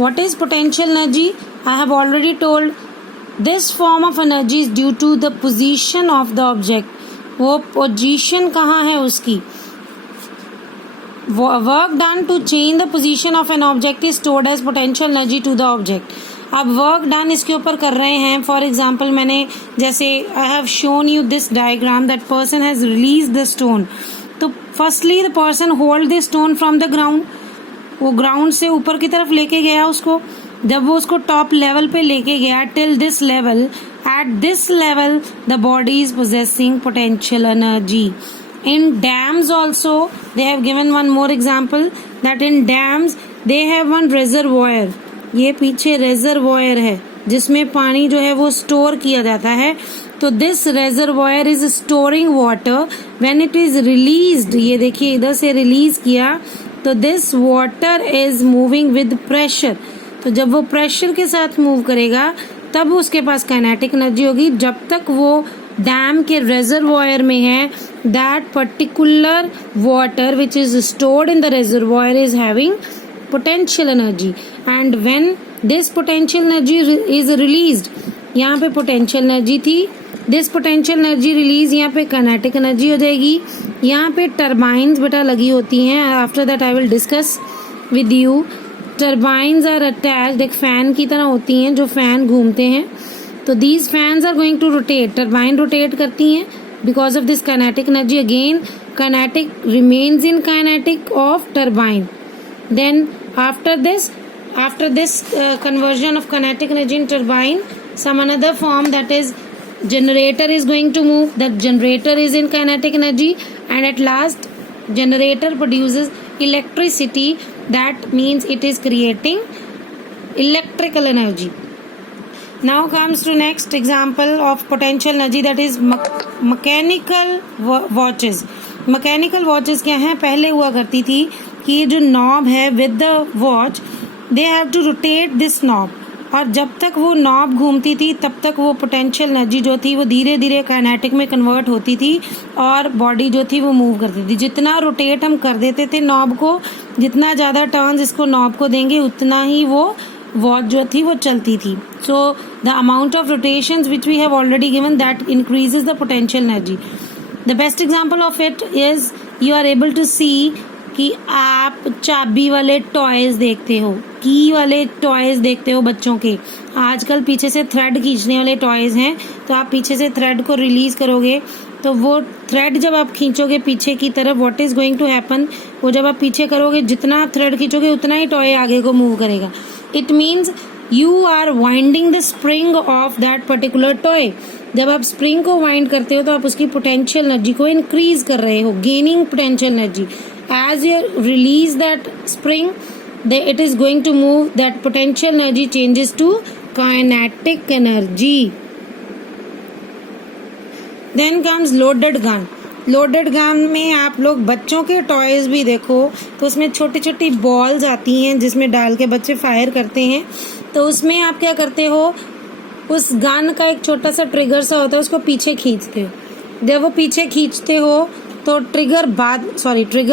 What is potential energy? I have already told. This form of energy is due to the position of the object. वो position कहाँ है उसकी? Work done to change the position of an object is stored as potential energy to the object. अब work done इसके ऊपर कर रहे हैं. फॉर एग्जाम्पल मैंने जैसे I have shown you this diagram that person has release the stone. तो firstly the person hold the stone from the ground. वो ग्राउंड से ऊपर की तरफ लेके गया उसको. जब वो उसको टॉप लेवल पे लेके गया till this level, at this level the body is possessing potential energy. In dams also they have given one more example that in dams they have one reservoir. ये पीछे reservoir है जिसमें पानी जो है वो स्टोर किया जाता है. तो this reservoir is storing water when it is released. ये देखिए इधर से रिलीज किया तो this water is moving with pressure. तो जब वो प्रेशर के साथ मूव करेगा तब उसके पास काइनेटिक एनर्जी होगी. जब तक वो डैम के reservoir में है that particular water which is stored in the reservoir is having potential energy. And when this potential energy is released, यहाँ पे potential energy थी, this potential energy release यहाँ पे kinetic energy हो जाएगी. यहाँ पे turbines बेटा लगी होती हैं. After that I will discuss with you. Turbines are attached, एक fan की तरह होती हैं जो fan घूमते हैं. तो these fans are going to rotate. Turbine rotate करती हैं because of this kinetic energy. Again kinetic remains in kinetic of turbine. Then after this conversion of kinetic energy in turbine, some another form that is generator is going to move. That generator is in kinetic energy, and at last generator produces electricity. That means it is creating electrical energy. Now comes to next example of potential energy, that is mechanical watches. Mechanical watches क्या है? पहले हुआ करती थी कि ये जो knob है with the watch they have to rotate this knob. और जब तक वो नॉब घूमती थी तब तक वो पोटेंशियल एनर्जी जो थी वो धीरे धीरे काइनेटिक में कन्वर्ट होती थी और बॉडी जो थी वो मूव करती थी. जितना रोटेट हम कर देते थे नॉब को, जितना ज़्यादा टर्न्स इसको नॉब को देंगे उतना ही वो वॉच जो थी वो चलती थी. So the amount of rotations which we have already given that increases the potential energy. The best example of it is you are able to see कि आप चाबी वाले टॉयज देखते हो, की वाले टॉयज देखते हो बच्चों के. आजकल पीछे से थ्रेड खींचने वाले टॉयज हैं. तो आप पीछे से थ्रेड को रिलीज करोगे तो वो थ्रेड जब आप खींचोगे पीछे की तरफ, what is going to happen, वो जब आप पीछे करोगे जितना आप थ्रेड खींचोगे उतना ही टॉय आगे को मूव करेगा. It means you are winding the spring of that particular toy. जब आप स्प्रिंग को वाइंड करते हो तो आप उसकी पोटेंशियल एनर्जी को इंक्रीज कर रहे हो, gaining potential energy. As you release that spring, it is going to move. That potential energy changes to kinetic energy. Then comes loaded gun. Loaded gun में आप लोग बच्चों के टॉयज भी देखो तो उसमें छोटी छोटी बॉल्स आती हैं जिसमें डाल के बच्चे फायर करते हैं. तो उसमें आप क्या करते हो, उस गन का एक छोटा सा ट्रिगर सा होता है, उसको पीछे खींचते हो. जब वो पीछे खींचते हो तो ट्रिगर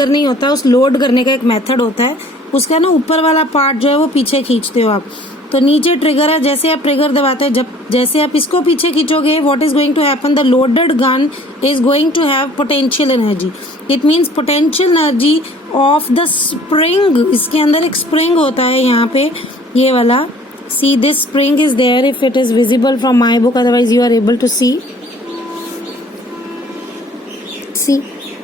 नहीं होता, उस लोड करने का एक मेथड होता है, उसका ना ऊपर वाला पार्ट जो है वो पीछे खींचते हो आप. तो नीचे ट्रिगर है, जैसे आप ट्रिगर दबाते हैं, जैसे आप इसको पीछे खींचोगे what is going to happen, the loaded gun is going to have potential energy. It means potential energy of the spring. इसके अंदर एक स्प्रिंग होता है यहाँ पे, ये वाला. See this spring is there if it is visible from my book, otherwise you are able to see.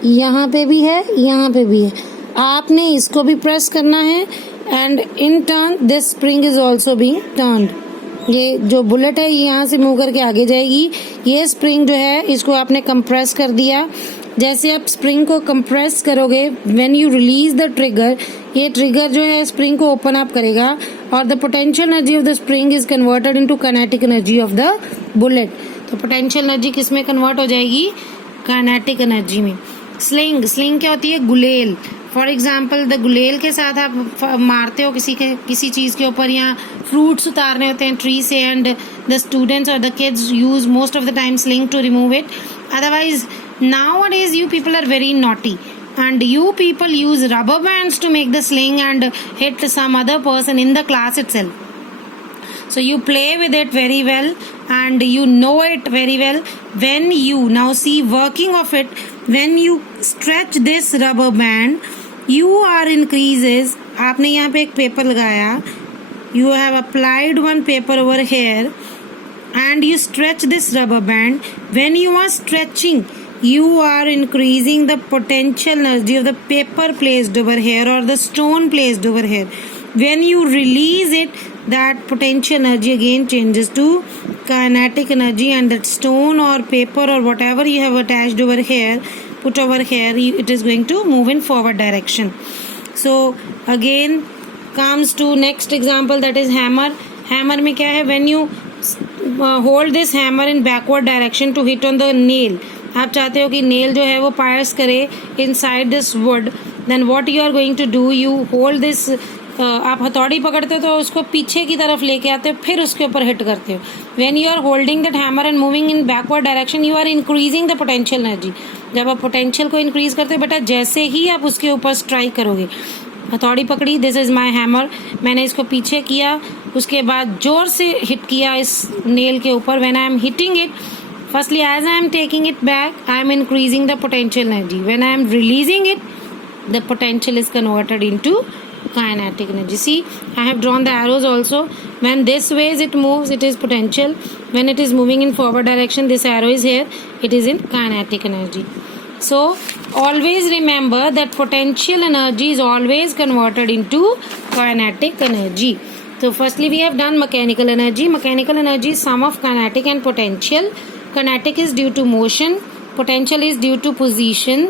यहाँ पे भी है, यहाँ पे भी है. आपने इसको भी प्रेस करना है and in turn this spring is also being turned. ये जो बुलेट है ये यहाँ से मूव करके आगे जाएगी. ये स्प्रिंग जो है इसको आपने कंप्रेस कर दिया. जैसे आप स्प्रिंग को कंप्रेस करोगे, when you release the trigger, ये ट्रिगर जो है स्प्रिंग को ओपन अप करेगा और the potential energy of the spring is converted into kinetic energy of the bullet. तो पोटेंशियल एनर्जी किस में कन्वर्ट हो जाएगी, काइनेटिक एनर्जी में. स्लिंग क्या होती है, गुलेल. फॉर एग्जाम्पल द गुलेल के साथ आप मारते हो किसी चीज़ के ऊपर, या फ्रूट्स उतारने होते हैं ट्री से, एंड द स्टूडेंट्स और the kids use most of the time sling to remove it. Otherwise nowadays you people are very naughty. and you people use rubber bands to make the sling and hit some other person in the class itself. So you play with it very well and you know it very well. When you now see working of it, when you stretch this rubber band, you are increases. आपने यहाँ पे एक paper लगाया, you have applied one paper over here and you stretch this rubber band. When you are stretching, you are increasing the potential energy of the paper placed over here or the stone placed over here. When you release it, that potential energy again changes to kinetic energy, and that stone or paper or whatever you have attached over here, put over here, it is going to move in forward direction. So again comes to next example, that is hammer. Hammer में क्या है, when you hold this hammer in backward direction to hit on the nail, आप चाहते हो कि nail जो है वो पायर्स करे inside this wood, then what you are going to do, you hold this, आप हथौड़ी पकड़ते हो तो उसको पीछे की तरफ लेके आते हो, फिर उसके ऊपर हिट करते हो. When you are holding that hammer and moving in backward direction, you are increasing the potential energy. जब आप पोटेंशियल को इंक्रीज करते हो बेटा, जैसे ही आप उसके ऊपर स्ट्राइक करोगे, हथौड़ी पकड़ी, दिस इज माई हैमर, मैंने इसको पीछे किया, उसके बाद जोर से हिट किया इस नेल के ऊपर. When I am hitting it, firstly as I am taking it back, I am increasing the potential energy. When I am releasing it, the potential is converted into kinetic energy. See, I have drawn the arrows also. When this ways it moves, it is potential. When it is moving in forward direction, this arrow is here, it is in kinetic energy. So always remember that potential energy is always converted into kinetic energy. So firstly we have done mechanical energy. Mechanical energy is sum of kinetic and potential. Kinetic is due to motion, potential is due to position,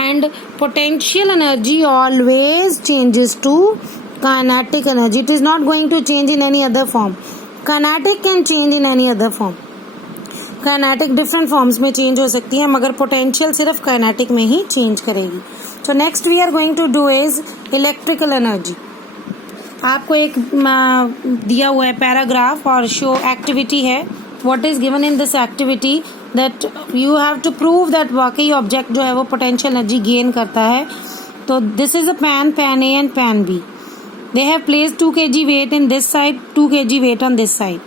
and potential energy always changes to kinetic energy. It is not going to change in any other form. Kinetic can change in any other form. Kinetic different forms में change हो सकती है, मगर potential सिर्फ kinetic में ही change करेगी. So next we are going to do is electrical energy. आपको एक दिया हुआ है पैराग्राफ और शो एक्टिविटी है. What is given in this activity that you have to prove that वाकई ऑब्जेक्ट जो है वो पोटेंशियल एनर्जी गेन करता है. तो this is a pan A and pan B. They have placed 2 kg weight in this side, 2 kg weight on this side.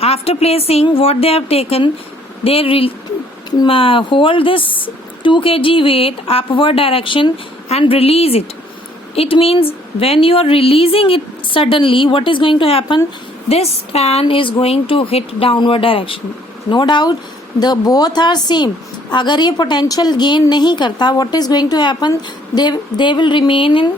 After placing, what they have taken, they hold this 2 kg weight upward direction and release it. It means when you are releasing it suddenly, what is going to happen? This pan is going to hit downward direction. No doubt, the both are same. अगर ये potential gain नहीं करता, what is going to happen? They will remain in